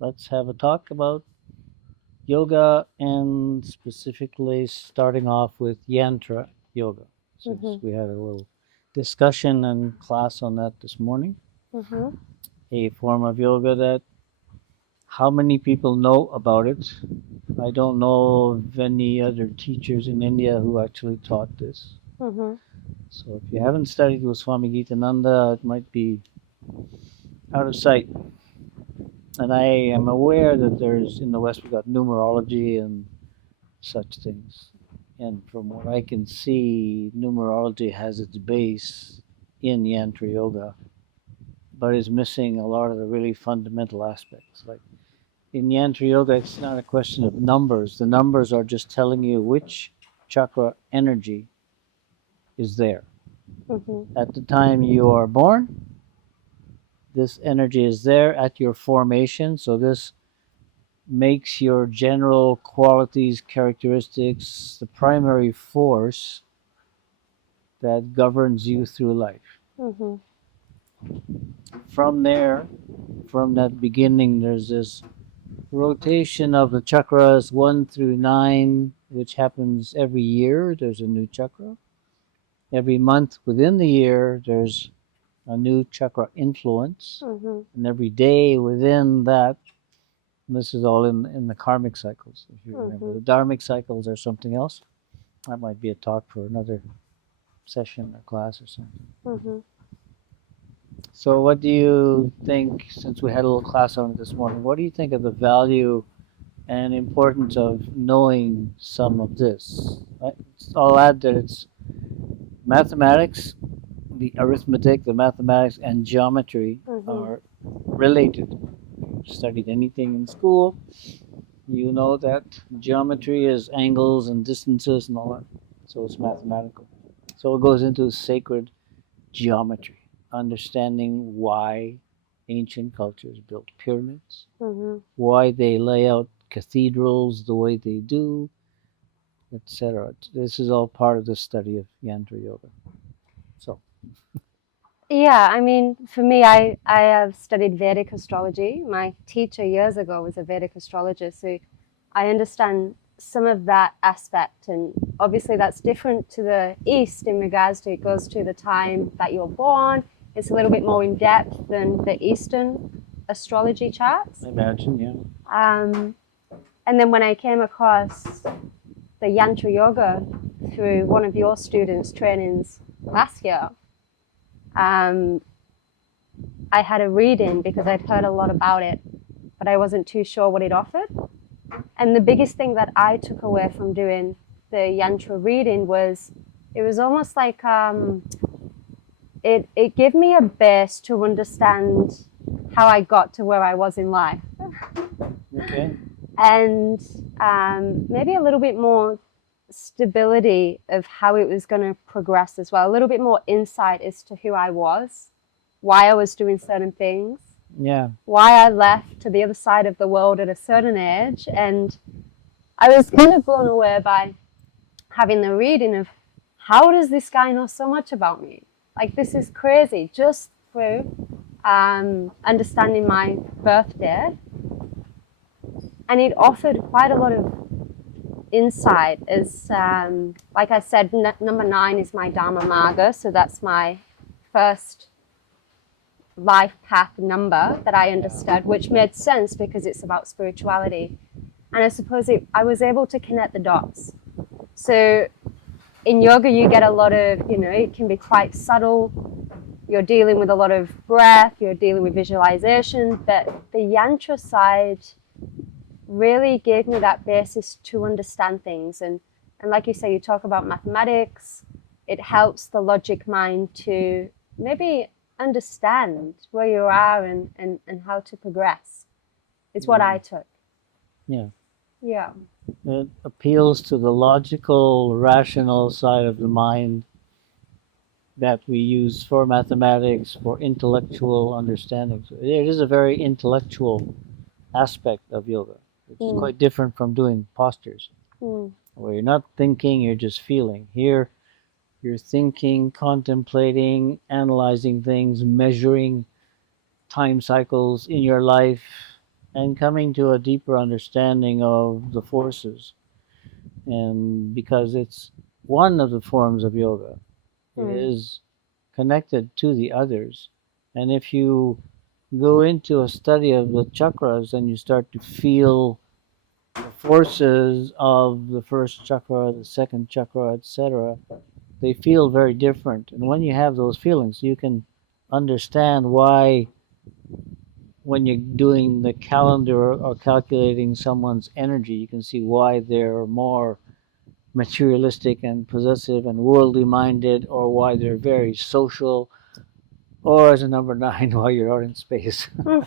let's have a talk about yoga and specifically starting off with Yantra yoga, since Mhm. we had a little discussion and class on that this morning. Mhm. A form of yoga that how many people know about it? I don't know of any other teachers in India who actually taught this. Mhm. So if you haven't studied with Swami Gitananda, it might be out of sight. And I am aware that there's in the West we got numerology and such things. And from what I can see, numerology has its base in Yantra Yoga, but is missing a lot of the really fundamental aspects. Like in Yantra Yoga, it's not a question of numbers. The numbers are just telling you which chakra energy is there. Mhm. At the time you are born, this energy is there at your formation. So this makes your general qualities, characteristics, the primary force that governs you through life. Mhm. From there, from that beginning, there's this rotation of the chakras 1 through 9, which happens every year. There's a new chakra. Every month within the year, there's a new chakra influence. Mhm. And every day within that, and this is all in the karmic cycles, if you remember. Mhm. The dharmic cycles are something else. That might be a talk for another session or class or something. Mhm. So, what do you think, since we had a little class on it this morning, what do you think of the value and importance of knowing some of this? I'll add that it's mathematics, the arithmetic, the mathematics, and geometry Mhm. are related. If you studied anything in school, you know that geometry is angles and distances and all that. So it's mathematical. So it goes into sacred geometry, understanding why ancient cultures built pyramids, Mhm. why they lay out cathedrals the way they do, etc. This is all part of the study of Yantra Yoga. So, Yeah, I mean, for me, I have studied Vedic astrology. My teacher years ago was a Vedic astrologer, so I understand some of that aspect. And obviously, that's different to the East in regards to it goes to the time that you're born. It's a little bit more in depth than the Eastern astrology charts. imagine, yeah. Um, and then when I came across the Yantra Yoga through one of your students' trainings last year, um, I had a reading because I'd heard a lot about it, but I wasn't too sure what it offered. And the biggest thing that I took away from doing the Yantra reading was it was almost like it gave me a base to understand how I got to where I was in life. Okay. And maybe a little bit more stability of how it was going to progress as well, a little bit more insight as to who I was, why I was doing certain things, Yeah. why I left to the other side of the world at a certain age. And I was kind of blown away by having the reading of how does this guy know so much about me? Like, this is crazy, just through understanding my birthday. And it offered quite a lot of insight. As like I said, number 9 is my Dharma Marga, so that's my first life path number that I understood, which made sense because it's about spirituality. And I suppose I was able to connect the dots. So in yoga, you get a lot of, it can be quite subtle. You're dealing with a lot of breath, you're dealing with visualization, but the yantra side really gave me that basis to understand things. And like you say, you talk about mathematics, it helps the logic mind to maybe understand where you are and how to progress. It's what Yeah. I took. Yeah. Yeah. It appeals to the logical, rational side of the mind that we use for mathematics, for intellectual understanding. So it is a very intellectual aspect of yoga, which is Mm. quite different from doing postures, Mm. where you're not thinking, you're just feeling. Here, you're thinking, contemplating, analyzing things, measuring time cycles in your life, and coming to a deeper understanding of the forces. And because it's one of the forms of yoga, it Mm. is connected to the others. And if you go into a study of the chakras and you start to feel the forces of the first chakra, the second chakra, etc., they feel very different. And when you have those feelings, you can understand why, when you're doing the calendar or calculating someone's energy, you can see why they're more materialistic and possessive and worldly minded, or why they're very social, or as a number nine, while you're out in space. Mm.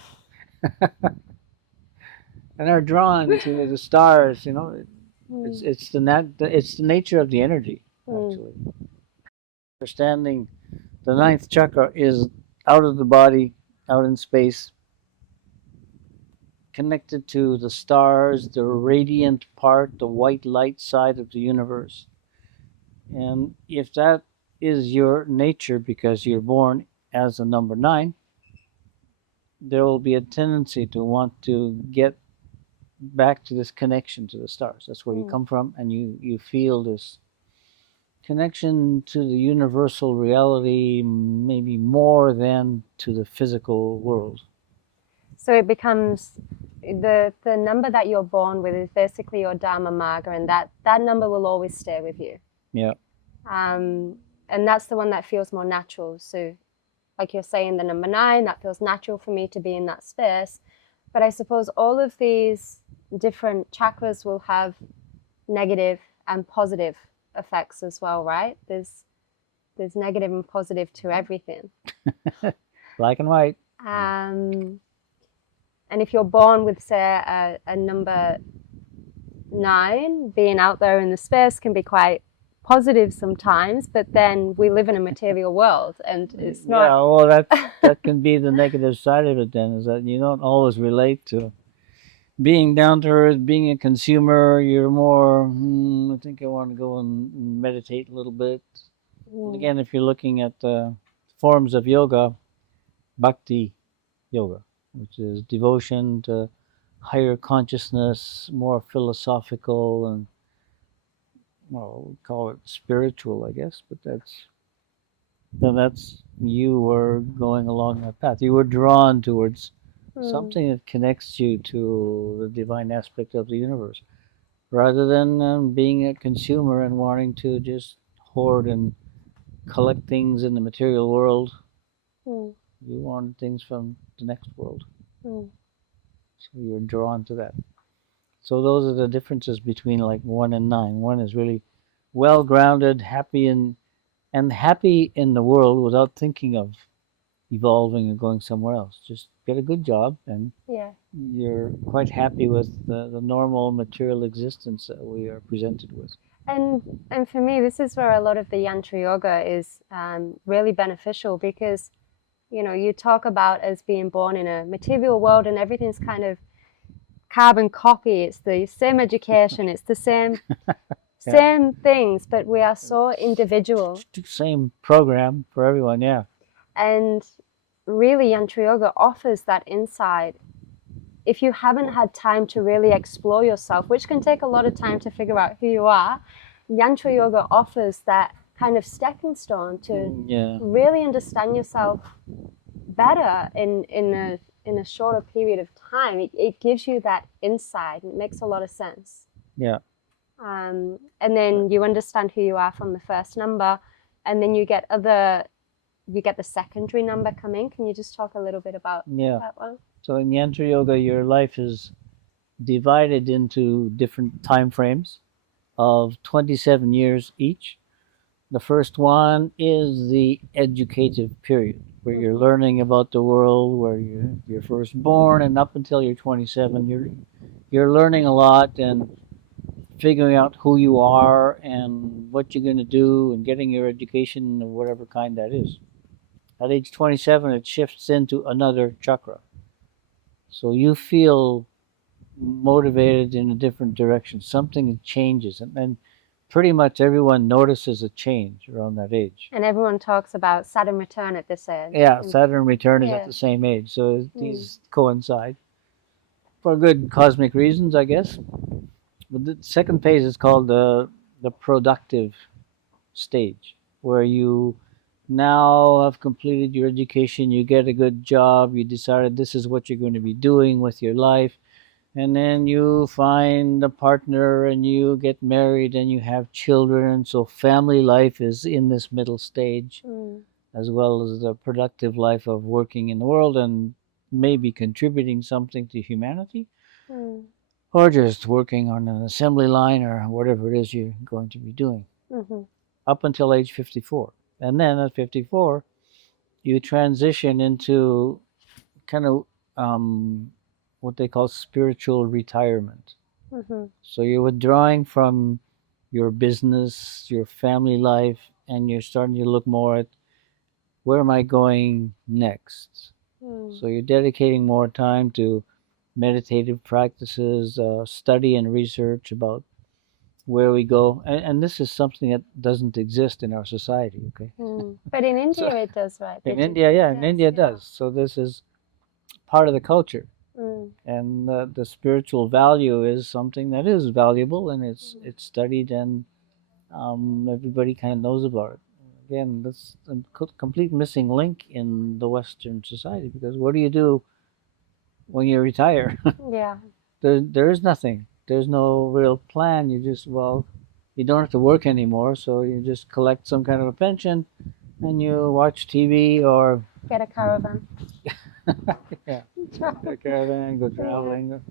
And are drawn to the stars. You know, Mm. it's the nature of the energy, Mm. actually. Understanding the ninth chakra is out of the body, out in space, connected to the stars, the radiant part, the white light side of the universe. And if that is your nature because you're born as a number nine, there will be a tendency to want to get back to this connection to the stars. That's where you Mm. come from, and you feel this connection to the universal reality, maybe more than to the physical world. So it becomes the number that you're born with is basically your Dharma Marga, and that number will always stay with you. Yeah. And that's the one that feels more natural. So, like you're saying, the number 9, that feels natural for me to be in that space. But I suppose all of these different chakras will have negative and positive effects as well, right? There's negative and positive to everything. Black and white. Um, and if you're born with, say, a number 9, being out there in the space can be quite positive sometimes, but then we live in a material world and it's not. Yeah, well, that can be the negative side of it. Then is that you don't always relate to being down to earth, being a consumer. You're more. I think I want to go and meditate a little bit. And again, if you're looking at forms of yoga, bhakti yoga, which is devotion to higher consciousness, more philosophical and, well, we call it spiritual, I guess. But that's you were going along that path. You were drawn towards something that connects you to the divine aspect of the universe, rather than being a consumer and wanting to just hoard and collect things in the material world. Mm. You wanted things from the next world, Mm. so you're drawn to that. So those are the differences between like 1 and 9. One is really well grounded, happy and happy in the world without thinking of evolving or going somewhere else. Just get a good job, and Yeah. you're quite happy with the normal material existence that we are presented with. And for me, this is where a lot of the yantra yoga is really beneficial, because you talk about as being born in a material world and everything's kind of carbon copy. It's the same education, it's the same Yeah. same things, but we are so individual. Same program for everyone, yeah. And really, yantra yoga offers that insight. If you haven't had time to really explore yourself, which can take a lot of time to figure out who you are, yantra yoga offers that kind of stepping stone to Yeah. really understand yourself better in a shorter period of time. It gives you that insight, and it makes a lot of sense. Yeah. And then you understand who you are from the first number, and then you get the secondary number coming. Can you just talk a little bit about Yeah. that one? So in Yantra Yoga, your life is divided into different time frames of 27 years each. The first one is the educative period, where you're learning about the world, where you're first born, and up until you're 27, you're learning a lot and figuring out who you are and what you're going to do and getting your education of whatever kind that is. At age 27, it shifts into another chakra. So you feel motivated in a different direction. Something changes, and pretty much everyone notices a change around that age. And everyone talks about Saturn return at this age. Yeah, Saturn return is Yeah. at the same age, so these coincide. for good cosmic reasons, I guess. But the second phase is called the productive stage, where you now have completed your education, you get a good job, you decided this is what you're going to be doing with your life, and then you find a partner and you get married and you have children. So family life is in this middle stage, Mm. as well as the productive life of working in the world and maybe contributing something to humanity, Mm. or just working on an assembly line or whatever it is you're going to be doing Mm-hmm. up until age 54. And then at 54, you transition into kind of what they call spiritual retirement. Mm-hmm. So you're withdrawing from your business, your family life, and you're starting to look more at where am I going next? Mm. So you're dedicating more time to meditative practices, study and research about where we go. And this is something that doesn't exist in our society, okay? Mm. But in So India it does, right? in Did you? India, It yeah, in does, India it yeah. does. So this is part of the culture. Mm. And the spiritual value is something that is valuable, and it's studied, and everybody kind of knows about it. Again, that's a complete missing link in the Western society, because what do you do when you retire? Yeah. There is nothing. There's no real plan. You just, well, you don't have to work anymore, so you just collect some kind of a pension and you watch TV or Get a caravan. yeah, Travel. a caravan, go Yeah. traveling.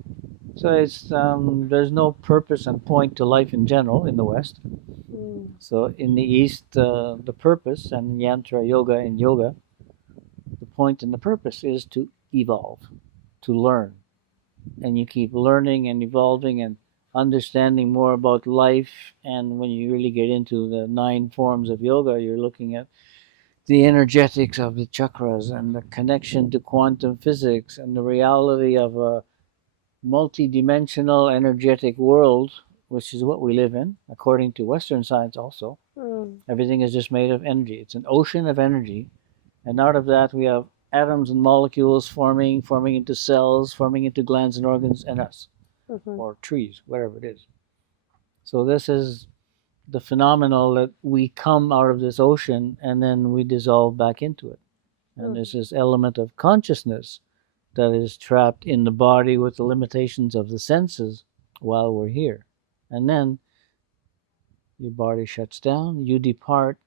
So it's there's no purpose and point to life in general in the West. Mm. So in the East, the purpose and yantra yoga in yoga, the point and the purpose is to evolve, to learn, and you keep learning and evolving and understanding more about life. And when you really get into the 9 forms of yoga, you're looking at the energetics of the chakras and the connection to quantum physics and the reality of a multi-dimensional energetic world, which is what we live in, according to Western science also. Mm. Everything is just made of energy. It's an ocean of energy. And out of that, we have atoms and molecules forming into cells, forming into glands and organs, and us, Mm-hmm. or trees, whatever it is. So this is the phenomenal that we come out of this ocean and then we dissolve back into it. And Mm. there's this element of consciousness that is trapped in the body with the limitations of the senses while we're here. And then your body shuts down, you depart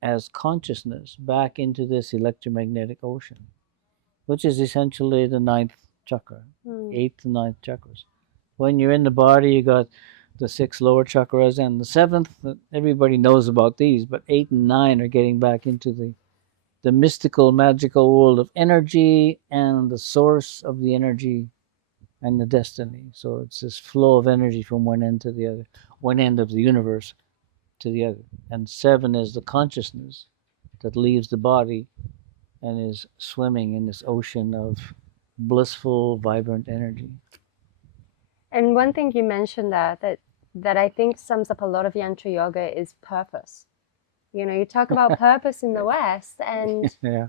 as consciousness back into this electromagnetic ocean, which is essentially the ninth chakra, Mm. eighth to ninth chakras. When you're in the body, you got the 6 lower chakras and the seventh. Everybody knows about these, but 8 and 9 are getting back into the mystical, magical world of energy and the source of the energy and the destiny. So it's this flow of energy from one end to the other, one end of the universe to the other. And 7 is the consciousness that leaves the body and is swimming in this ocean of blissful, vibrant energy. And one thing you mentioned there that I think sums up a lot of Yantra yoga is purpose. You know, you talk about purpose in the West, and Yeah.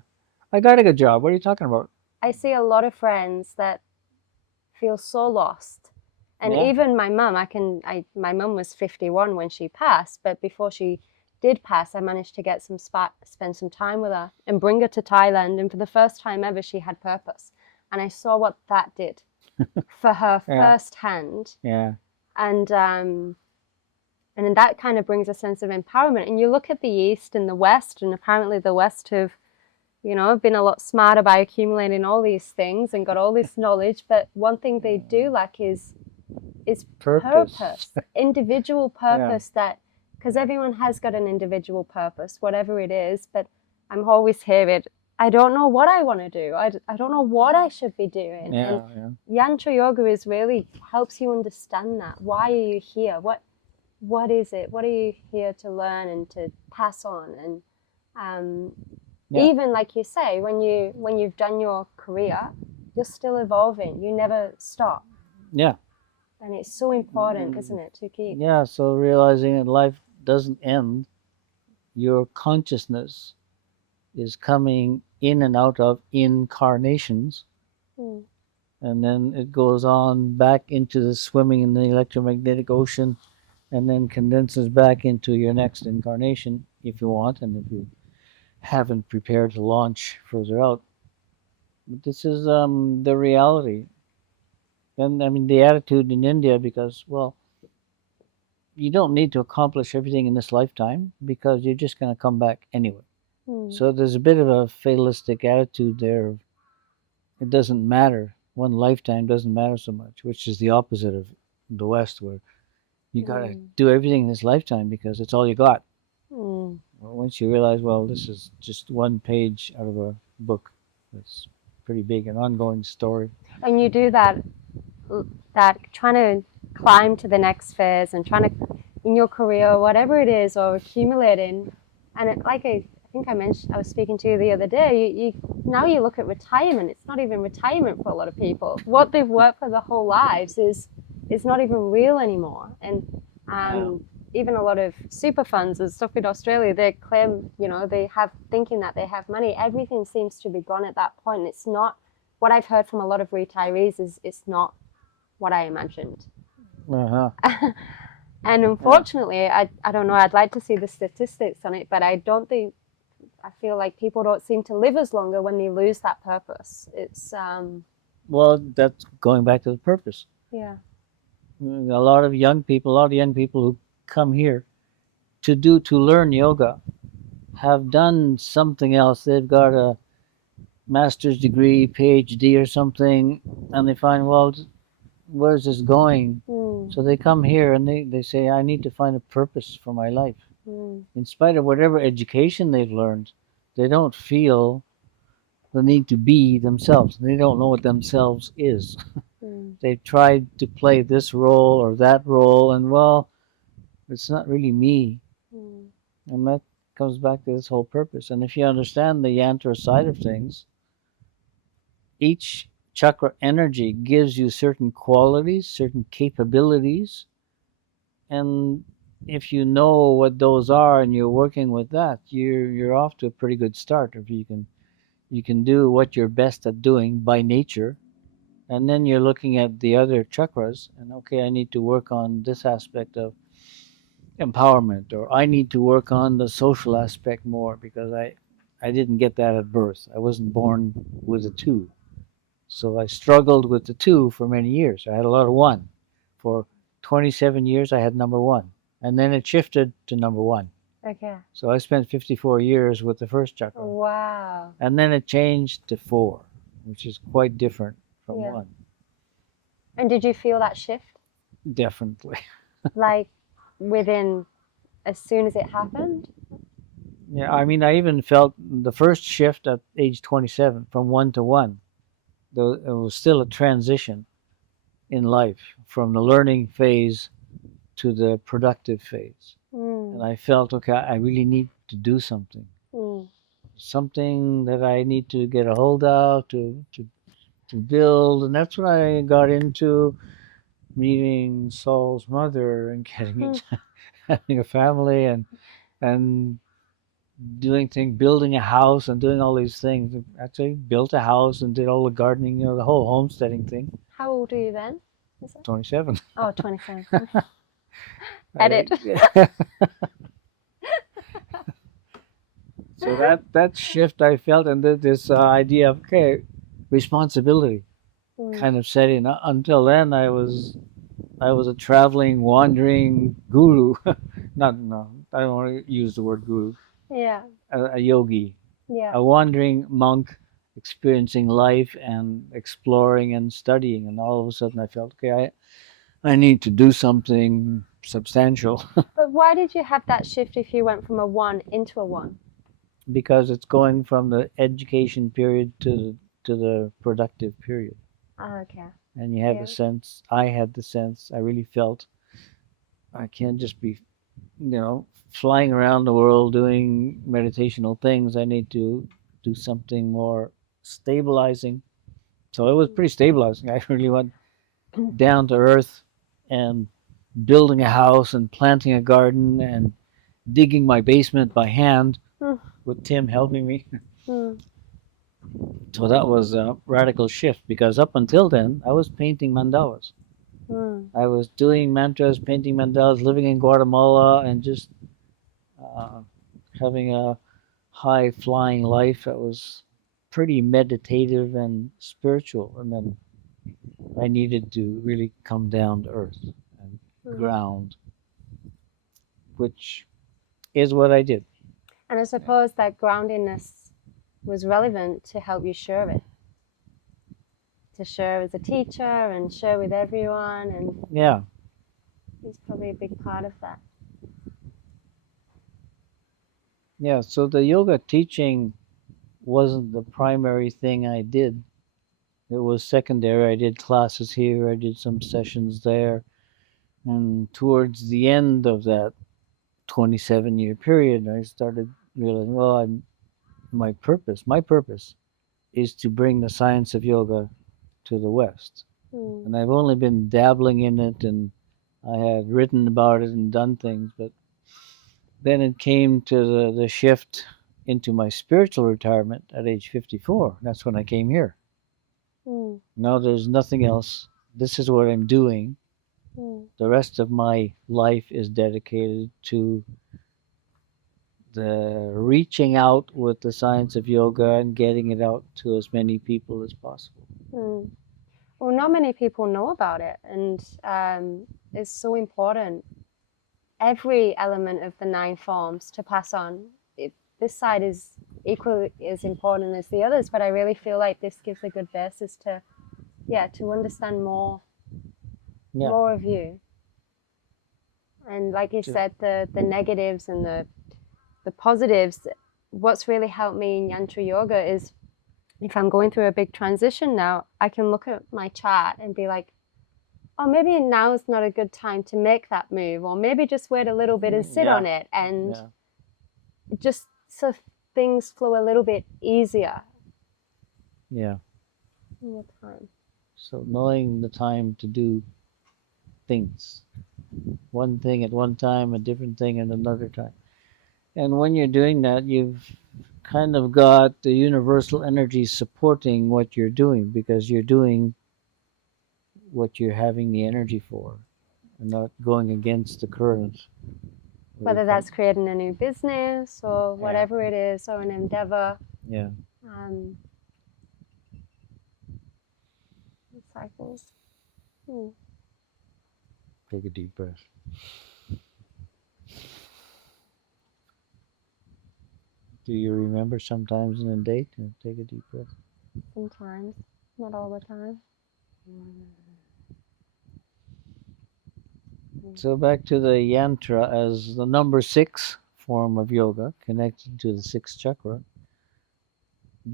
I got a good job. What are you talking about? I see a lot of friends that feel so lost. And Yeah. even my mum, my mum was 51 when she passed, but before she did pass, I managed to get spend some time with her and bring her to Thailand. And for the first time ever, she had purpose. And I saw what that did for her Yeah. firsthand. Yeah. And then that kind of brings a sense of empowerment. And you look at the East and the West, and apparently the West have, you know, been a lot smarter by accumulating all these things and got all this knowledge. But one thing they do lack is purpose, individual purpose. Yeah. That because everyone has got an individual purpose, whatever it is. But I'm always hearing, I don't know what I want to do. I don't know what I should be doing. Yeah. And Yeah. Yantra yoga is really helps you understand that. Why are you here? What is it? What are you here to learn and to pass on? And Yeah. even like you say, when you've done your career, you're still evolving. You never stop. Yeah. And it's so important, isn't it, to keep. Yeah. So realizing that life doesn't end, your consciousness is coming in and out of incarnations, Mm. and then it goes on back into the swimming in the electromagnetic ocean, and then condenses back into your next incarnation if you want, and if you haven't prepared to launch further out. But this is the reality, and I mean the attitude in India, because well, you don't need to accomplish everything in this lifetime because you're just going to come back anyway. Mm. So there's a bit of a fatalistic attitude there. It doesn't matter. One lifetime doesn't matter so much, which is the opposite of the West, where you got to Mm. do everything in this lifetime because it's all you got. Mm. Well, once you realize, well, this is just one page out of a book that's pretty big, an ongoing story. And you do that trying to climb to the next phase and trying to in your career or whatever it is or accumulating, and like I think I mentioned, I was speaking to you the other day, you now you look at retirement, it's not even retirement for a lot of people. What they've worked for their whole lives is not even real anymore. And even a lot of super funds and stuff in Australia, they claim, they have thinking that they have money. Everything seems to be gone at that point. It's not what I've heard from a lot of retirees is it's not what I imagined. Uh-huh. And unfortunately, I don't know, I'd like to see the statistics on it, but I feel like people don't seem to live as longer when they lose that purpose. It's, Well, that's going back to the purpose. yeah. A lot of young people who come here to learn yoga have done something else. They've got a master's degree, PhD or something, and they find, well, where's this going? Mm. So they come here and they say, I need to find a purpose for my life. Mm. In spite of whatever education they've learned, they don't feel the need to be themselves. They don't know what themselves is. Mm. They've tried to play this role or that role, and well, it's not really me. Mm. And that comes back to this whole purpose. And if you understand the yantra side of things, each chakra energy gives you certain qualities, certain capabilities, and if you know what those are and you're working with that, you're off to a pretty good start. If you can do what you're best at doing by nature, and then you're looking at the other chakras, and okay, I need to work on this aspect of empowerment, or I need to work on the social aspect more because I didn't get that at birth. I wasn't born with a two. So I struggled with the two for many years. I had a lot of one. For 27 years, I had number one. And then it shifted to number one. Okay. So I spent 54 years with the first chakra. Wow. And then it changed to four, which is quite different from Yeah. one. And did you feel that shift? Definitely. Like within, as soon as it happened? Yeah, I mean, I even felt the first shift at age 27 from one to one. Though it was still a transition in life from the learning phase to the productive phase. And Mm. I felt, okay, I really need to do something. Mm. Something that I need to get a hold of, to build. And that's when I got into meeting Saul's mother and getting into having a family and doing things, building a house and doing all these things. Actually built a house and did all the gardening, the whole homesteading thing. How old are you then? Is it? 27. Oh, 27. Edit. So that shift I felt, and this idea of okay, responsibility Mm. kind of set in. Until then, I was a traveling, wandering guru. Not no, I don't want to use the word guru. Yeah. A yogi, Yeah. a wandering monk, experiencing life and exploring and studying. And all of a sudden, I felt okay, I need to do something substantial But why did you have that shift if you went from a one into a one? because it's going from the education period to the productive period. Oh, okay. And you have Yeah. the sense, I had the sense, I really felt I can't just be, flying around the world doing meditational things. I need to do something more stabilizing. So it was pretty stabilizing. I really went down to earth and building a house and planting a garden and digging my basement by hand Mm. with Tim helping me. Mm. So that was a radical shift because up until then, I was painting mandalas. Mm. I was doing mantras, painting mandalas, living in Guatemala, and just uh, having a high flying life that was pretty meditative and spiritual. And then I needed to really come down to earth and Mm. ground, which is what I did. And I suppose that groundedness was relevant to help you share it, to share as a teacher and share with everyone, and Yeah, it's probably a big part of that. yeah. So the yoga teaching wasn't the primary thing I did. It was secondary. I did classes here, I did some sessions there. And towards the end of that 27-year period, I started realizing, well, my purpose is to bring the science of yoga to the West. Mm. And I've only been dabbling in it, and I had written about it and done things, but then it came to the shift into my spiritual retirement at age 54. That's when I came here. Mm. Now there's nothing else. This is what I'm doing. Mm. The rest of my life is dedicated to the reaching out with the science of yoga and getting it out to as many people as possible. Mm. Well, not many people know about it, and it's so important. Every element of the 9 forms to pass on. This side is equally as important as the others, but I really feel like this gives a good basis to, yeah, to understand Yeah. more of you. And like you To, said, the negatives and the positives. What's really helped me in Yantra Yoga is if I'm going through a big transition now, I can look at my chart and be like, oh, maybe now is not a good time to make that move, or maybe just wait a little bit and sit yeah. on it, and Yeah. just so things flow a little bit easier Yeah. in the time. So knowing the time to do things, one thing at one time, a different thing at another time. And when you're doing that, you've kind of got the universal energy supporting what you're doing because you're doing what you're having the energy for and not going against the current. Whether that's creating a new business or Yeah, whatever it is, or an endeavor, yeah. um, cycles. Hmm. Take a deep breath. Do you remember sometimes in a day to take a deep breath? Sometimes, not all the time. So back to the yantra as the number 6 form of yoga connected to the sixth chakra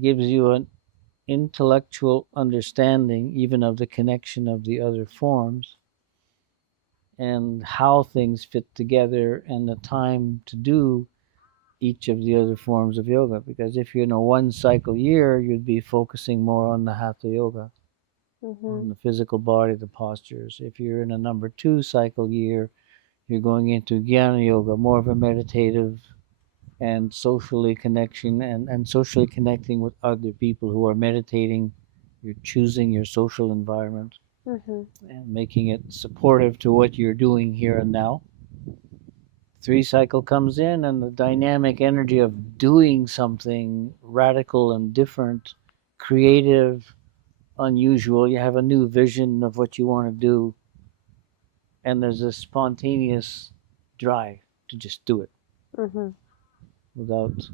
gives you an intellectual understanding even of the connection of the other forms and how things fit together and the time to do each of the other forms of yoga. Because if you're in a one cycle year, you'd be focusing more on the hatha yoga, Mm-hmm. on the physical body, the postures. If you're in a number 2 cycle year, you're going into jnana yoga, more of a meditative and socially connection and socially connecting with other people who are meditating. You're choosing your social environment Mm-hmm. and making it supportive to what you're doing here and now. 3 cycle comes in, and the dynamic energy of doing something radical and different, creative, unusual. You have a new vision of what you want to do, and there's a spontaneous drive to just do it Mm-hmm. without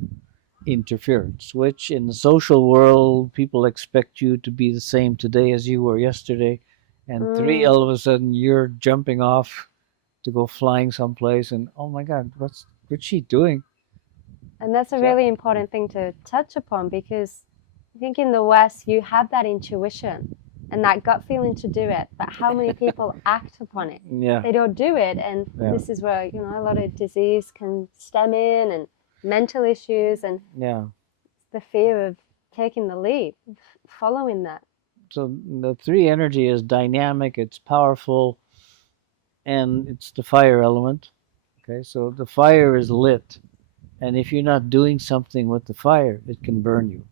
interference, which in the social world, people expect you to be the same today as you were yesterday. And 3, Mm. all of a sudden, you're jumping off to go flying someplace, and oh my God, what's she doing? And that's a So, really important thing to touch upon, because I think in the West you have that intuition and that gut feeling to do it, but how many people act upon it? yeah, They don't do it, and yeah, this is where a lot of disease can stem in, and mental issues, and yeah. the fear of taking the leap, following that. So the 3 energy is dynamic, it's powerful, and it's the fire element. Okay, so the fire is lit, and if you're not doing something with the fire, it can burn you.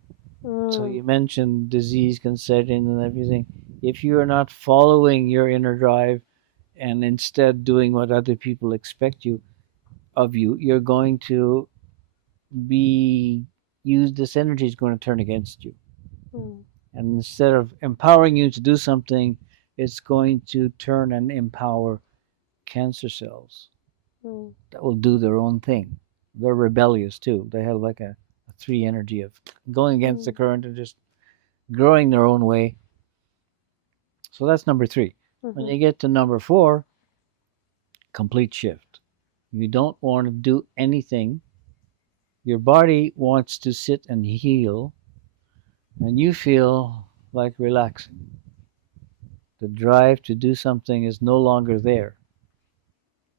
So Mm. you mentioned disease can set in and everything. If you are not following your inner drive and instead doing what other people expect you, you're going to be use this energy is going to turn against you. Mm. And instead of empowering you to do something, it's going to turn and empower cancer cells Mm. that will do their own thing. They're rebellious too. They have like a three energy of going against the Mm. current and just growing their own way. So that's number three. When Mhm. you get to number four, complete shift. You don't want to do anything. Your body wants to sit and heal, and you feel like relaxing. The drive to do something is no longer there.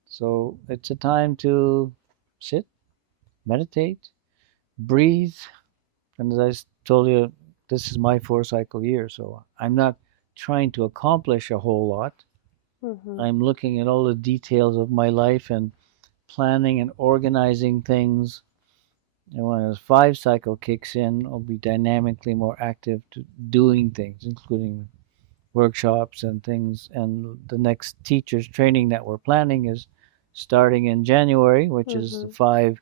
So it's a time to sit, meditate, breathe. And as told you, this is my 4 cycle year, so I'm not trying to accomplish a whole lot. Mhm. I'm looking at all the details of my life and planning and organizing things. And when a 5 cycle kicks in, I'll be dynamically more active to doing things, including workshops and things. And the next teachers training that we're planning is starting in January, which is the Mhm. 5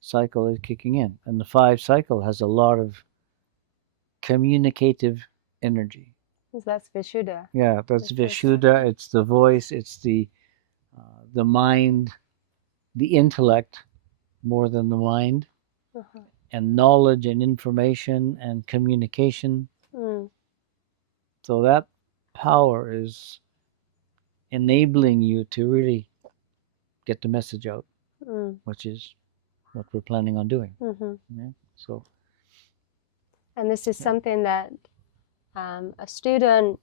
cycle is kicking in. And the 5 cycle has a lot of communicative energy. That's Vishuddha. Yeah, The that's first Vishuddha. cycle. It's the voice. It's the mind, the intellect more than the mind, Uh-huh. and knowledge and information and communication. Mm. So that power is enabling you to really get the message out, Mm. which is what we're planning on doing. Mhm. Yeah. So And this is something that a student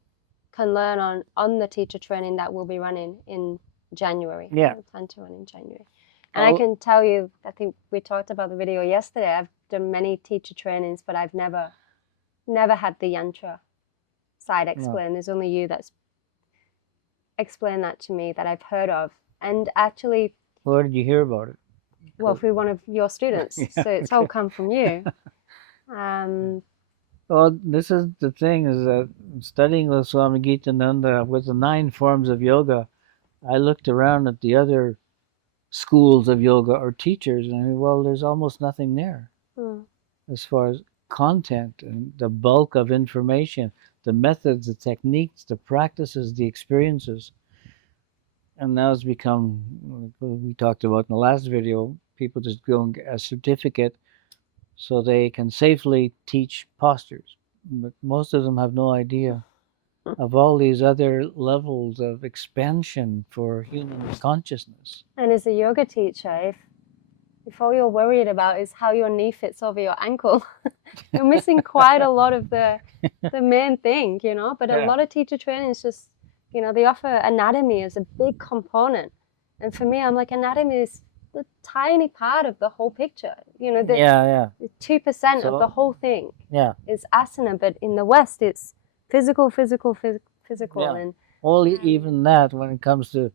can learn on the teacher training that we'll be running in January. yeah, We plan to run in January. And I I'll, can tell you, I think we talked about the video yesterday. I've done many teacher trainings, but I've never had the yantra side no. explained. There's only you that's explained that to me that I've heard of. And actually, Where did you hear about it? well, through one of your students. Yeah. So it's all Okay. come from you. Um, Well, this is the thing is that studying with Swami Gitananda with the 9 forms of yoga, I looked around at the other schools of yoga or teachers, and I mean, well, there's almost nothing there mm, as far as content and the bulk of information, the methods, the techniques, the practices, the experiences. And now it's become, we talked about in the last video, people just go and get a certificate so they can safely teach postures. But most of them have no idea of all these other levels of expansion for human consciousness. and as a yoga teacher, if all you're worried about is how your knee fits over your ankle, you're missing quite a lot of the main thing, you know. But a Yeah. lot of teacher training is just, you know, they offer anatomy as a big component, and for me, I'm like, anatomy is the tiny part of the whole picture. You know, the Yeah. 2% of the So, whole thing yeah. is asana, but in the West, it's physical, physical, Yeah. and Well, um, even that, when it comes to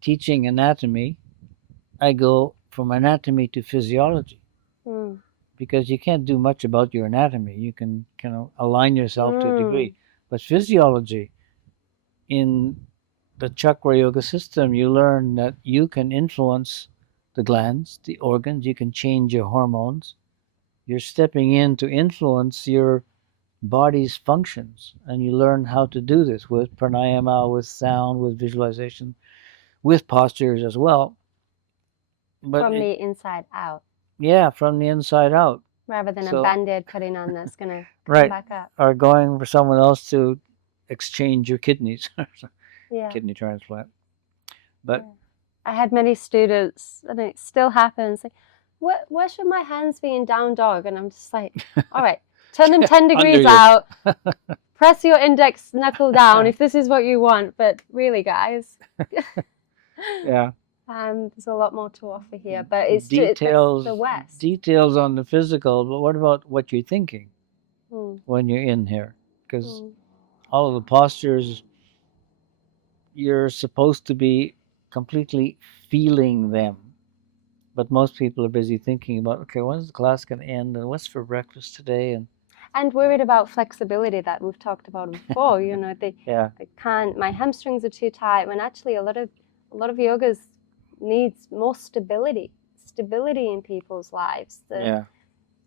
teaching anatomy, I go from anatomy to physiology mm, because you can't do much about your anatomy. You can kind of align yourself to a mm, degree. But physiology, in the chakra yoga system, you learn that you can influence the glands, the organs, you can change your hormones. You're stepping in to influence your body's functions, and you learn how to do this with pranayama, with sound, with visualization, with postures as well. But from the inside out, yeah, from the inside out. rather than a So band-aid putting on that's gonna come right, back up. or going for someone else to exchange your kidneys, Yeah. kidney transplant. But Yeah. I had many students, and it still happens. Like, where should my hands be in down dog? And I'm just like, all right, turn them 10 under degrees you. out, press your index knuckle down if this is what you want. But really, guys, Yeah. there's a lot more to offer here. But it's just the Details West. details on the physical, but what about what you're thinking Mm, when you're in here? Because mm, all of the postures, you're supposed to be completely feeling them. But most people are busy thinking about, okay, when's the class going to end and what's for breakfast today? And And worried about flexibility that we've talked about before. You know, Yeah. I can't. My hamstrings are too tight. When actually a lot of yogas needs more stability in people's lives. Yeah.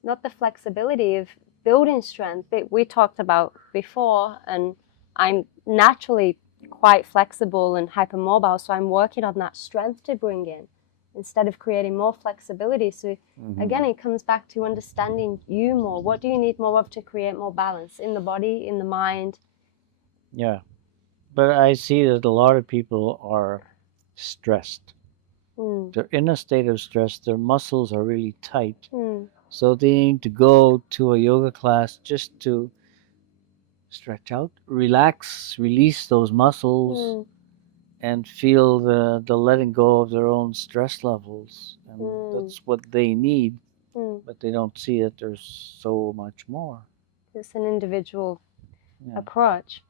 Not the flexibility of building strength that we talked about before. And I'm naturally quite flexible and hypermobile, so I'm working on that strength to bring in instead of creating more flexibility. So again, it comes back to understanding you more. What do you need more of to create more balance in the body, in the mind? Yeah. But I see that a lot of people are stressed. Mm. They're in a state of stress. Their muscles are really tight. Mm. So they need to go to a yoga class just to stretch out, relax, release those muscles, Mm. and feel the letting go of their own stress levels. And Mm. that's what they need, Mm. but they don't see that there's so much more. It's an individual Yeah. approach,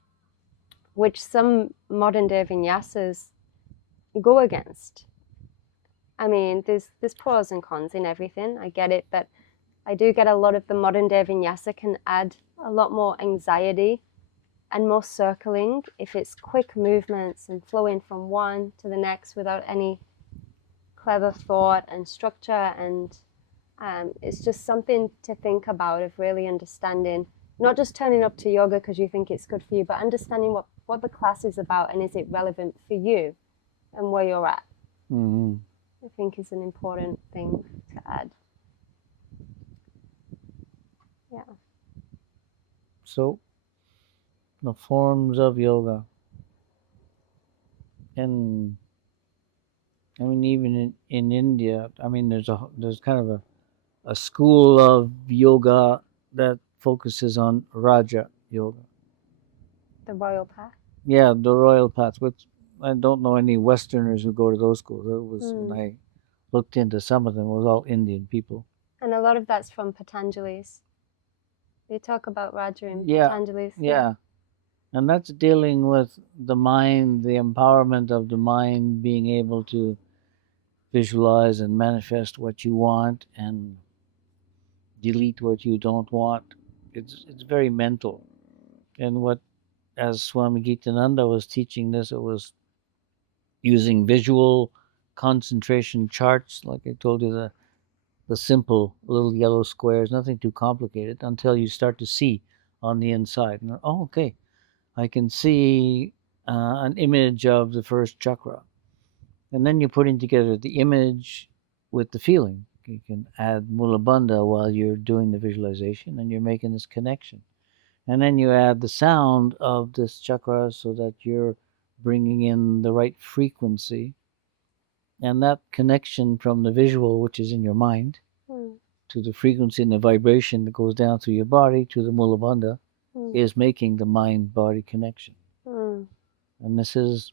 which some modern day vinyasas go against. I mean, there's pros and cons in everything. I get it, but I do get a lot of the modern day vinyasa can add a lot more anxiety and more circling if it's quick movements and flowing from one to the next without any clever thought and structure. And it's just something to think about of really understanding, not just turning up to yoga because you think it's good for you, but understanding what the class is about and is it relevant for you and where you're at. Mm-hmm. I think is an important thing to add. Yeah. So the forms of yoga, and I mean even in India, I mean there's kind of a school of yoga that focuses on Raja yoga. The royal path. Yeah, the royal path. Which I don't know any Westerners who go to those schools. It was when I looked into some of them, it was all Indian people. And a lot of that's from Patanjali's. They talk about Raja in Yeah, Patanjali's. yeah, and that's dealing with the mind, the empowerment of the mind, being able to visualize and manifest what you want and delete what you don't want. It's very mental. And what as Swami Gitananda was teaching this, it was using visual concentration charts, like I told you, the simple little yellow squares, nothing too complicated, until you start to see on the inside. And, oh, okay, I can see an image of the first chakra. And then you're putting together the image with the feeling. You can add Mula Bandha while you're doing the visualization and you're making this connection. And then you add the sound of this chakra so that you're bringing in the right frequency. And that connection from the visual, which is in your mind, to the frequency and the vibration that goes down through your body to the Mula Bandha is making the mind body connection. And this is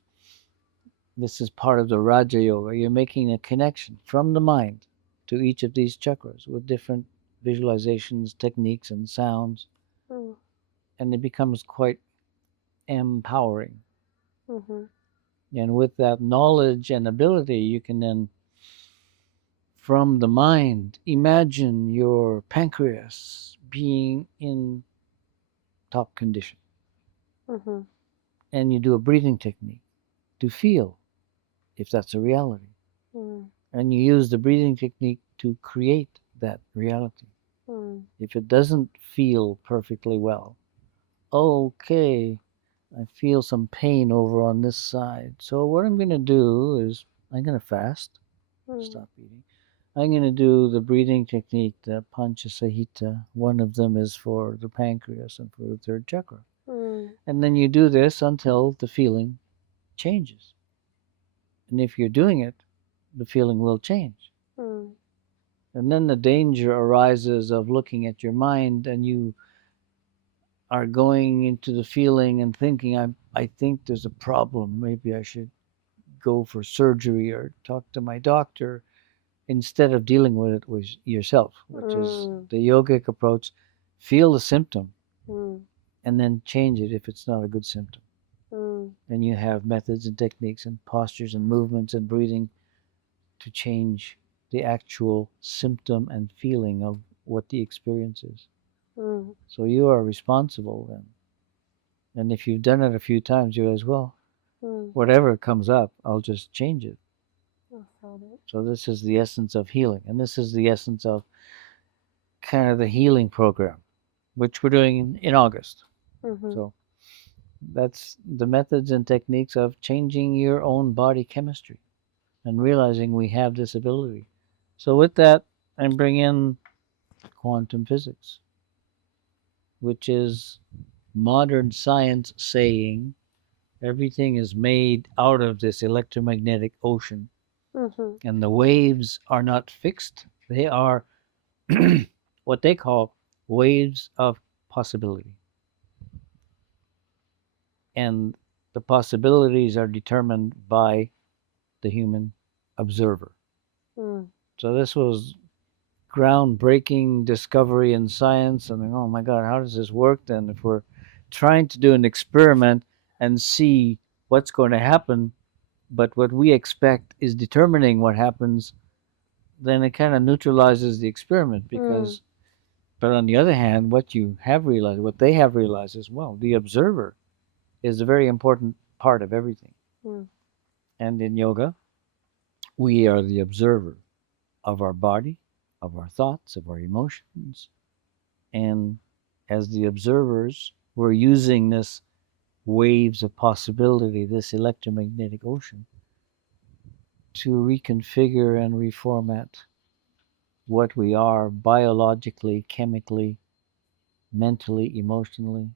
part of the Raja Yoga. You're making a connection from the mind to each of these chakras with different visualizations, techniques, and sounds. And it becomes quite empowering. And with that knowledge and ability, you can then, from the mind, imagine your pancreas being in top condition. And you do a breathing technique to feel if that's a reality. And you use the breathing technique to create that reality. If it doesn't feel perfectly well, okay, I feel some pain over on this side. So what I'm going to do is I'm going to fast, stop eating. I'm going to do the breathing technique, the Panchasahita. One of them is for the pancreas and for the third chakra. And then you do this until the feeling changes. And if you're doing it, the feeling will change. And then the danger arises of looking at your mind and you are going into the feeling and thinking, I think there's a problem. Maybe I should go for surgery or talk to my doctor instead of dealing with it with yourself, which is the yogic approach. Feel the symptom and then change it if it's not a good symptom. And you have methods and techniques and postures and movements and breathing to change the actual symptom and feeling of what the experience is. Mm. So you are responsible then. And if you've done it a few times, you as well. Mm. Whatever comes up, I'll just change it. I felt it. So this is the essence of healing, and this is the essence of kind of the healing program, which we're doing in August. Mm-hmm. So that's the methods and techniques of changing your own body chemistry and realizing we have this ability. So with that, I bring in quantum physics, which is modern science saying everything is made out of this electromagnetic ocean, Mm-hmm. and the waves are not fixed. They are what they call waves of possibility. And the possibilities are determined by the human observer. Mm. So this was groundbreaking discovery in science. I mean, oh my God, how does this work then? If we're trying to do an experiment and see what's going to happen, but what we expect is determining what happens, then it kind of neutralizes the experiment Mm. because, but on the other hand, what you have realized, what they have realized as well, the observer is a very important part of everything. Mm. And in yoga, we are the observer of our body, of our thoughts, of our emotions. And as the observers, we're using this waves of possibility, this electromagnetic ocean, to reconfigure and reformat what we are biologically, chemically, mentally, emotionally.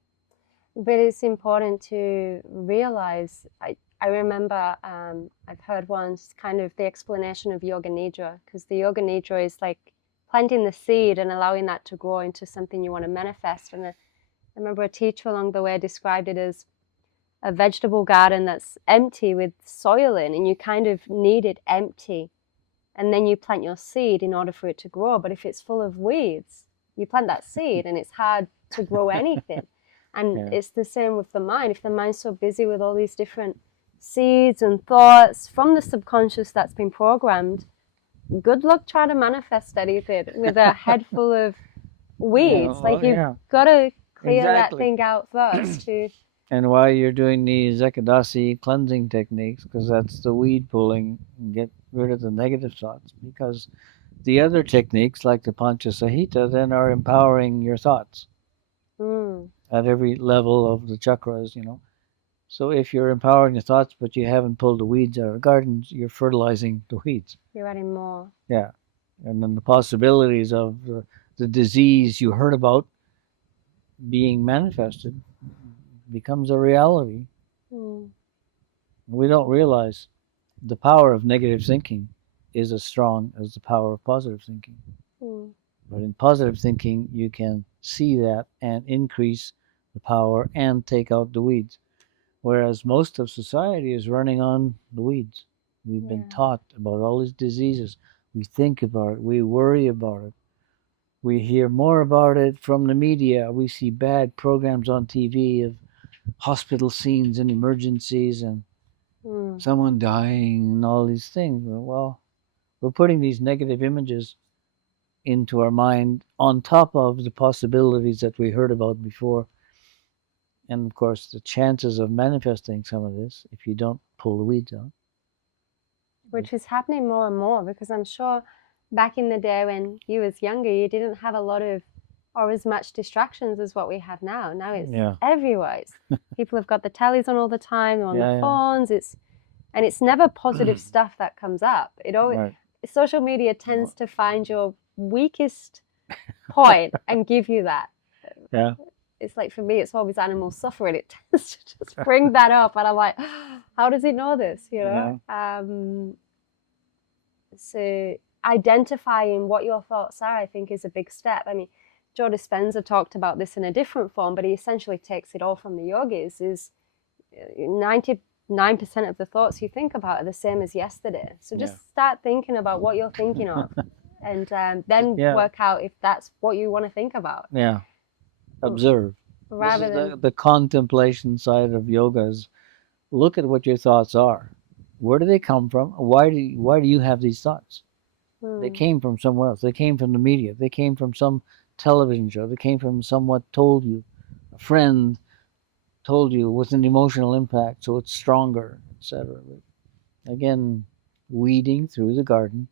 But it's important to realize. I remember I've heard once kind of the explanation of yoga nidra, because the yoga nidra is like planting the seed and allowing that to grow into something you want to manifest. And I remember a teacher along the way described it as a vegetable garden that's empty with soil in, and you kind of need it empty, and then you plant your seed in order for it to grow. But if it's full of weeds, you plant that seed and it's hard to grow anything. And Yeah. it's the same with the mind. If the mind's so busy with all these different seeds and thoughts from the subconscious that's been programmed, good luck trying to manifest anything with a head full of Yeah, weeds. Like well, you've yeah, got to clear that exactly. thing out first to. And why you're doing these Ekadasi cleansing techniques, because that's the weed pulling and get rid of the negative thoughts. Because the other techniques, like the Panchasahita, then are empowering your thoughts Mm, at every level of the chakras. So if you're empowering the thoughts, but you haven't pulled the weeds out of the gardens, you're fertilizing the weeds. you're adding more. Yeah. And then the possibilities of the disease you heard about being manifested becomes a reality. Mm, We don't realize the power of negative thinking is as strong as the power of positive thinking. mm, But in positive thinking, you can see that and increase the power and take out the weeds. Whereas most of society is running on the weeds. We've been yeah. taught about all these diseases. We think about it. We worry about it. We hear more about it from the media. We see bad programs on TV of hospital scenes and emergencies and Mm. someone dying and all these things. Well, we're putting these negative images into our mind on top of the possibilities that we heard about before. And of course, the chances of manifesting some of this, if you don't pull the weeds out. Which is happening more and more, because I'm sure back in the day when you was younger, you didn't have a lot of or as much distractions as what we have now. Now it's Yeah, everywhere. People have got the tellies on all the time, they're on yeah, the yeah. phones. It's never positive stuff that comes up. It always Right. social media tends to find your weakest point and give you that. Yeah. It's like for me, it's always animal suffering. It tends to just bring that up, and I'm like, how does it know this? So identifying what your thoughts are, I think, is a big step. I mean, Joe Dispenza talked about this in a different form, but he essentially takes it all from the yogis. Is 99% of the thoughts you think about are the same as yesterday. So Yeah. just start thinking about what you're thinking of, and then Yeah. work out if that's what you want to think about. Yeah. Observe. This Rather is than the contemplation side of yoga is look at what your thoughts are. Where do they come from? Why do you have these thoughts? They came from somewhere else. They came from the media. They came from some television show. They came from someone told you, a friend told you with an emotional impact, so it's stronger, etc. Again, weeding through the garden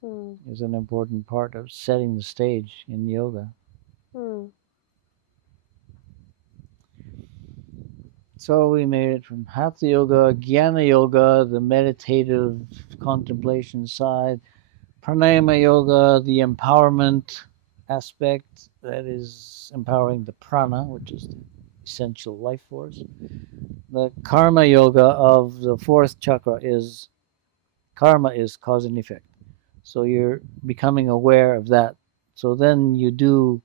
Mm. is an important part of setting the stage in yoga. Mm. So we made it from Hatha Yoga, Jnana Yoga, the meditative contemplation side, Pranayama Yoga, the empowerment aspect, that is empowering the prana, which is the essential life force. The Karma Yoga of the fourth chakra is karma is cause and effect. So you're becoming aware of that. So then you do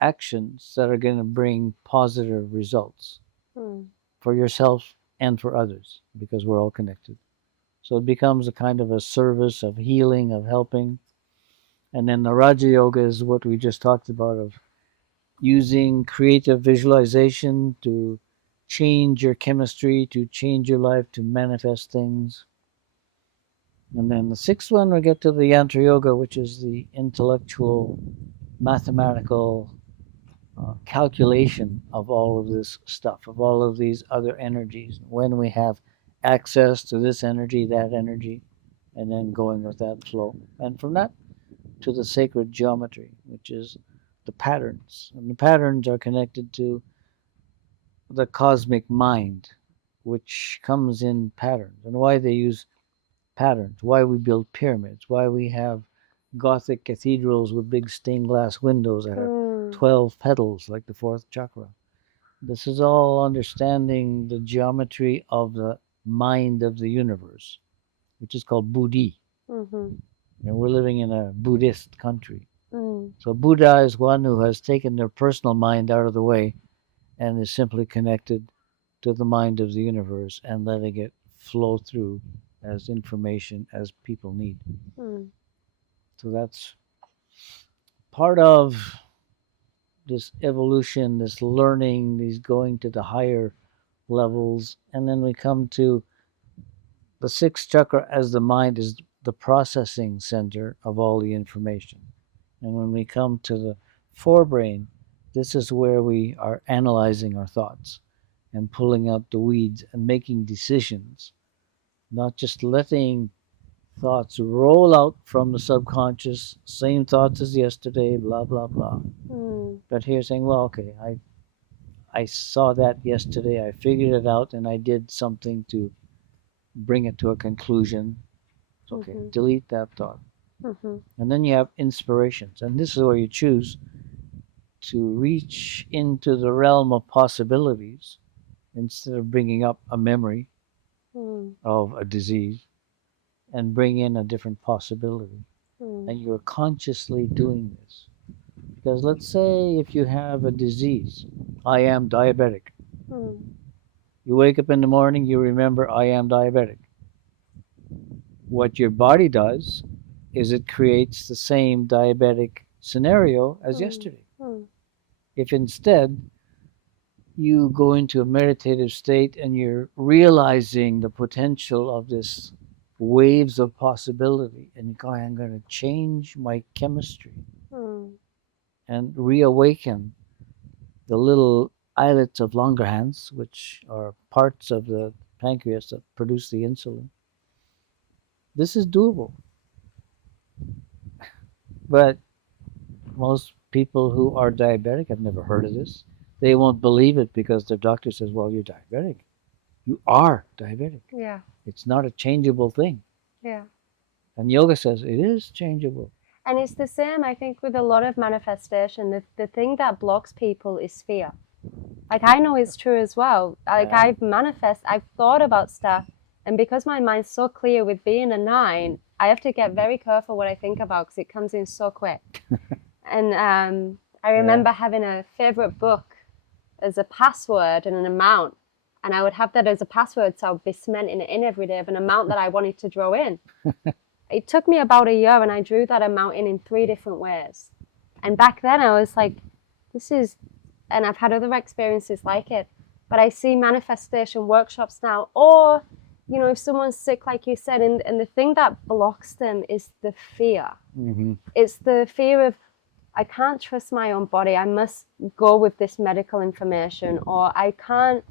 actions that are going to bring positive results Mm. for yourself and for others because we're all connected. So it becomes a kind of a service of healing, of helping. And then the Raja Yoga is what we just talked about of using creative visualization to change your chemistry, to change your life, to manifest things. And then the sixth one, we get to the Yantra Yoga, which is the intellectual, mathematical calculation of all of this stuff, of all of these other energies. When we have access to this energy, that energy, and then going with that flow. And from that to the sacred geometry, which is the patterns. And the patterns are connected to the cosmic mind, which comes in patterns, and why they use patterns, why we build pyramids, why we have Gothic cathedrals with big stained glass windows that have Mm. 12 petals like the fourth chakra. This is all understanding the geometry of the mind of the universe, which is called Buddhi. Mm-hmm. And we're living in a Buddhist country. Mm. So Buddha is one who has taken their personal mind out of the way and is simply connected to the mind of the universe and letting it flow through as information as people need. Mm. So that's part of this evolution, this learning, these going to the higher levels. And then we come to the sixth chakra as the mind is the processing center of all the information. And when we come to the forebrain, this is where we are analyzing our thoughts and pulling out the weeds and making decisions, not just letting thoughts roll out from the subconscious, same thoughts as yesterday, blah, blah, blah. Mm. But here saying, well, okay, I saw that yesterday, I figured it out, and I did something to bring it to a conclusion. Okay, Mm-hmm. delete that thought. Mm-hmm. And then you have inspirations. And this is where you choose to reach into the realm of possibilities instead of bringing up a memory Mm. of a disease and bring in a different possibility. Mm. And you're consciously doing this. Because let's say if you have a disease, I am diabetic. Mm. You wake up in the morning, you remember I am diabetic. What your body does is it creates the same diabetic scenario as Mm. yesterday. Mm. If instead you go into a meditative state and you're realizing the potential of this waves of possibility and you go, I'm going to change my chemistry Mm. and reawaken the little islets of Langerhans, which are parts of the pancreas that produce the insulin. This is doable, but most people who are diabetic have never heard of this. They won't believe it because their doctor says, well, you're diabetic. You are diabetic. Yeah. It's not a changeable thing. Yeah. And yoga says it is changeable. And it's the same, I think, with a lot of manifestation. The thing that blocks people is fear. Like, I know it's true as well. Like, Yeah. I've thought about stuff, and because my mind's so clear with being a 9, I have to get very careful what I think about because it comes in so quick. And I remember having a favorite book as a password and an amount, and I would have that as a password, so I would be cementing it in every day of an amount that I wanted to draw in. It took me about a year, and I drew that amount in 3 different ways. And back then I was like, this is, and I've had other experiences like it, but I see manifestation workshops now, or, you know, if someone's sick, like you said, and the thing that blocks them is the fear. Mm-hmm. It's the fear of, I can't trust my own body. I must go with this medical information, or I can't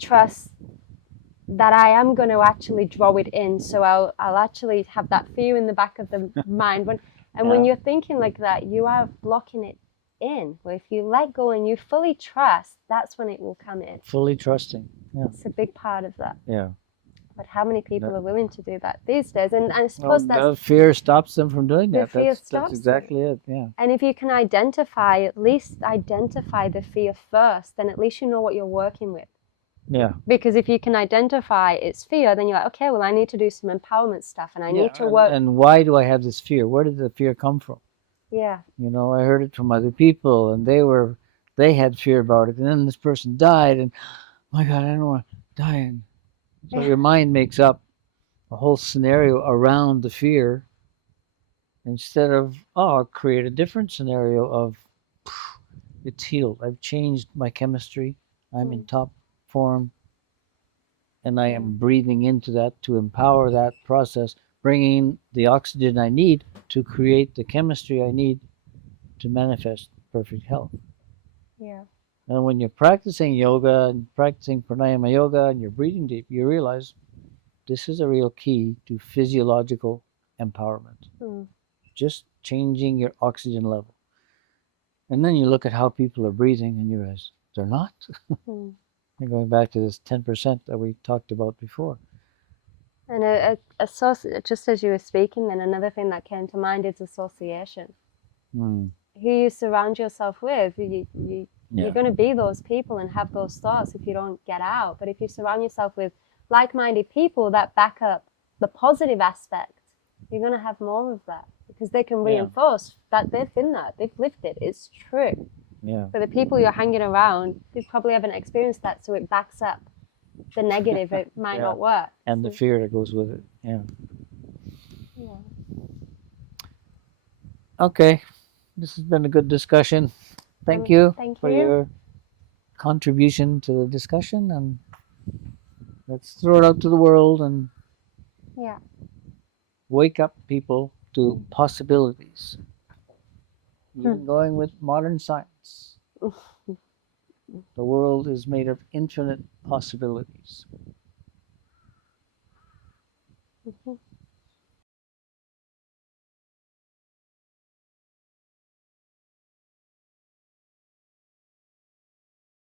trust that I am going to actually draw it in. So I'll actually have that fear in the back of the mind. When you're thinking like that, you are blocking it in. Where if you let go and you fully trust, that's when it will come in. Fully trusting. Yeah. It's a big part of that. Yeah. But how many people are willing to do that these days? And I Well, suppose the fear stops them from doing the that. fear That's stops exactly it. Yeah. And if you can identify, at least identify the fear first, then at least you know what you're working with. Yeah. Because if you can identify its fear, then you're like, okay, well, I need to do some empowerment stuff, and I need to work. And why do I have this fear? Where did the fear come from? Yeah. You know, I heard it from other people, and they had fear about it, and then this person died, and my God, I don't want to die. And so your mind makes up a whole scenario around the fear instead of, oh, I'll create a different scenario of it's healed. I've changed my chemistry. I'm in top form, and I am breathing into that to empower that process, bringing the oxygen I need to create the chemistry I need to manifest perfect health. Yeah. And when you're practicing yoga and practicing pranayama yoga and you're breathing deep, you realize this is a real key to physiological empowerment. Just changing your oxygen level. And then you look at how people are breathing and you realize they're not. You're going back to this 10% that we talked about before. And just as you were speaking, then another thing that came to mind is association. Who you surround yourself with, you're going to be those people and have those thoughts if you don't get out. But if you surround yourself with like-minded people that back up the positive aspect, you're going to have more of that because they can reinforce that they've been there, they've lived it, it's true. Yeah. But the people you're hanging around, they probably haven't experienced that, so it backs up the negative. It might not work. And the fear that goes with it. Yeah. Okay. This has been a good discussion. Thank you for your contribution to the discussion, and let's throw it out to the world and wake up people to possibilities. Even going with modern science. The world is made of infinite possibilities.